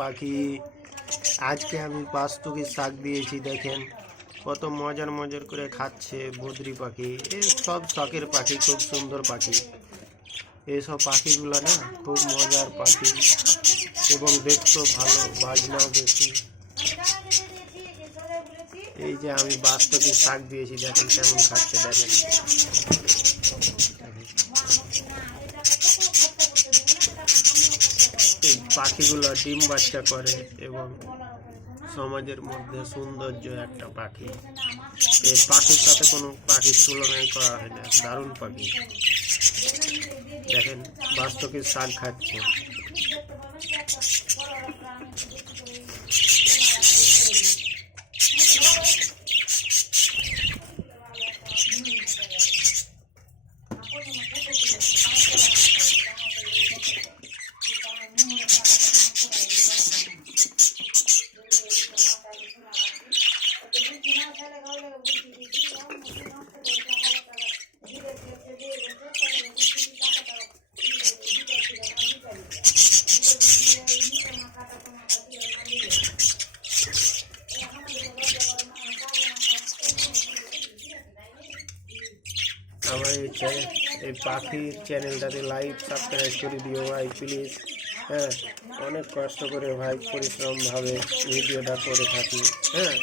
পাখি। আজকে আমি বাস্তুকির শাক দিয়েছি, দেখেন কত মজার মজার করে খাচ্ছে বদ্রি পাখি। এই সব শখের পাখি, খুব সুন্দর পাখি। এইসব পাখিগুলো না খুব মজার পাখি এবং দেখতেও ভালো, বাজনাও বেশি। এই যে আমি বাস্তুকির শাক দিয়েছি, দেখেন কেমন খাচ্ছে, দেখেন। এই পাখিগুলো ডিম বাচ্চা করে এবং সমাজের মধ্যে সৌন্দর্য একটা পাখি। এই পাখির সাথে কোনো পাখির তুলনাই করা হয় না, দারুণ পাখি। দেখেন বাস্তবিক শাক খাচ্ছে। আমার এই পাখির চ্যানেলটাতে লাইক সাবস্ক্রাইব করে দিও ভাই প্লিজ। হ্যাঁ, অনেক কষ্ট করে ভাই পরিশ্রমভাবে ভিডিওটা করে থাকি। হ্যাঁ।